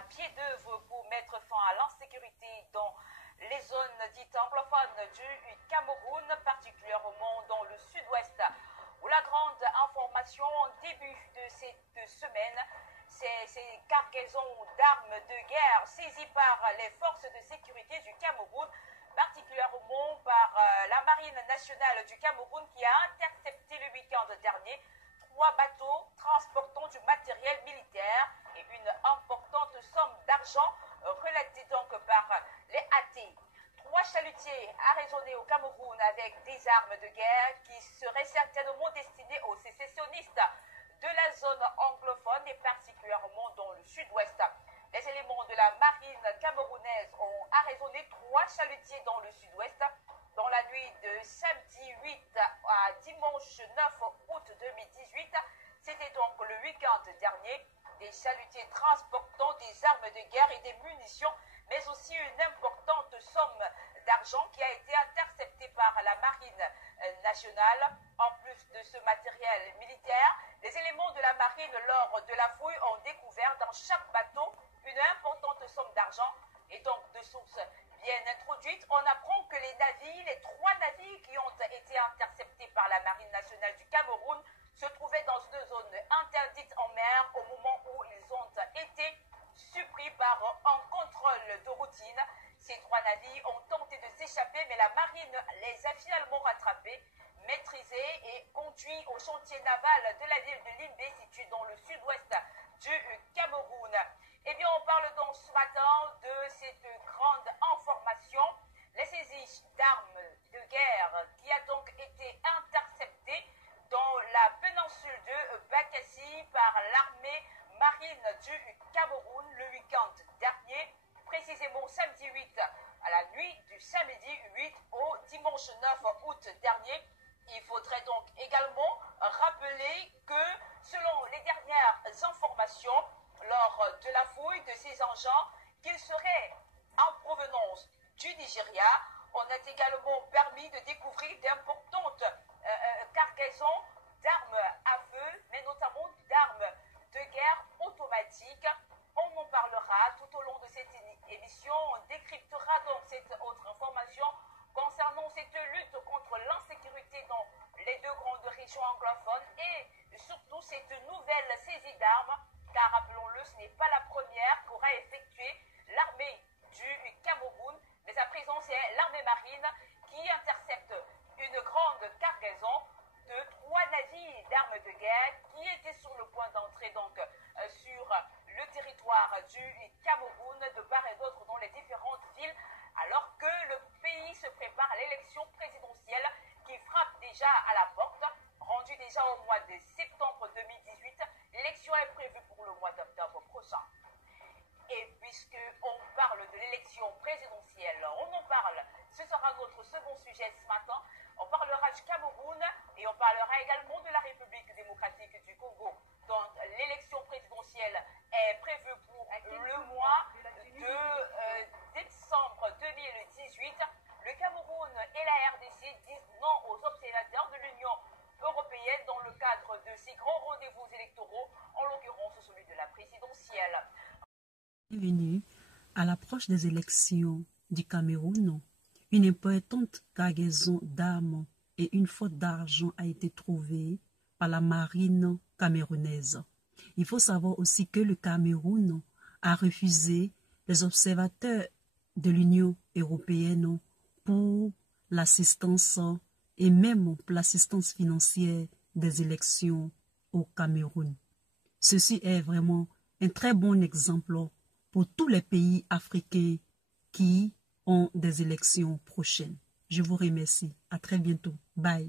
à pied d'œuvre pour mettre fin à l'insécurité dans les zones dites anglophones du Cameroun, particulièrement dans le sud-ouest, où la grande information en début de cette semaine, c'est ces cargaisons d'armes de guerre saisies par les forces de sécurité du Cameroun, particulièrement par la Marine nationale du Cameroun qui a intercepté le week-end dernier 3 bateaux transportant du matériel militaire et une importante somme d'argent relatée donc par les AT. 3 chalutiers arraisonnés au Cameroun avec des armes de guerre qui seraient certainement destinées aux sécessionnistes de la zone anglophone et particulièrement dans le sud-ouest. Les éléments de la marine camerounaise ont arraisonné 3 chalutiers dans le sud-ouest dans la nuit de samedi 8 à dimanche 9 août 2018. C'était donc le week-end dernier. Des chalutiers transportant des armes de guerre et des munitions, mais aussi une importante somme d'argent qui a été interceptée par la marine nationale. En plus de ce matériel militaire, les éléments de la marine lors de la fouille ont découvert dans chaque bateau une importante somme d'argent. Et donc de sources bien introduites, on apprend que les 3 navires qui ont été interceptés par la marine nationale du Cameroun se trouvaient dans une zone interdite en mer au moment où ils ont été surpris par un contrôle de routine. Ces 3 navires ont tenté de s'échapper, mais la marine les a finalement rattrapés, maîtrisés et conduits au chantier naval de la ville de Limbé, situé dans le sud-ouest du Cameroun. Eh bien, on parle donc ce matin de cette grande information, les saisies d'armes de guerre qui a donc été interceptée dans la péninsule de Bakassi par l'armée marine du Cameroun le week-end dernier, précisément samedi 8 à la nuit du samedi 8 au dimanche 9 août dernier. Il faudrait donc également rappeler que selon les dernières informations, lors de la fouille de ces engins, qu'ils seraient en provenance du Nigeria, on a également permis de découvrir d'importantes cargaisons d'armes à feu, mais notamment d'armes de guerre automatiques. On en parlera tout au long de cette émission. On décryptera donc cette autre information concernant cette lutte contre l'insécurité dans les 2 grandes régions anglophones et surtout cette nouvelle saisie d'armes, car rappelons-le, ce n'est pas la première qu'aura effectué l'armée du Cameroun, mais à présent c'est l'armée marine qui intercepte une grande cargaison de 3 navires d'armes de guerre qui étaient sur le point d'entrer donc sur le territoire du Cameroun de part et d'autre dans les différentes villes, alors que le pays se prépare à l'élection présidentielle qui frappe déjà à la porte, rendue déjà au mois de septembre 2018. L'élection est prévue pour le mois d'octobre prochain. Et puisqu'on parle de l'élection présidentielle, on en parle, ce sera notre second sujet ce matin. On parlera du Cameroun et on parlera également de la République démocratique du Congo, dont l'élection présidentielle est prévue pour le mois de décembre 2018. Le Cameroun et la RDC disent non aux observateurs de l'Union européenne dans le cadre de ces grands rendez-vous électoraux, en l'occurrence celui de la présidentielle. Bienvenue à l'approche des élections du Cameroun. Une importante cargaison d'armes et une faute d'argent a été trouvée par la marine camerounaise. Il faut savoir aussi que le Cameroun a refusé les observateurs de l'Union européenne pour l'assistance et même pour l'assistance financière des élections au Cameroun. Ceci est vraiment un très bon exemple pour tous les pays africains qui ont des élections prochaines. Je vous remercie. À très bientôt. Bye.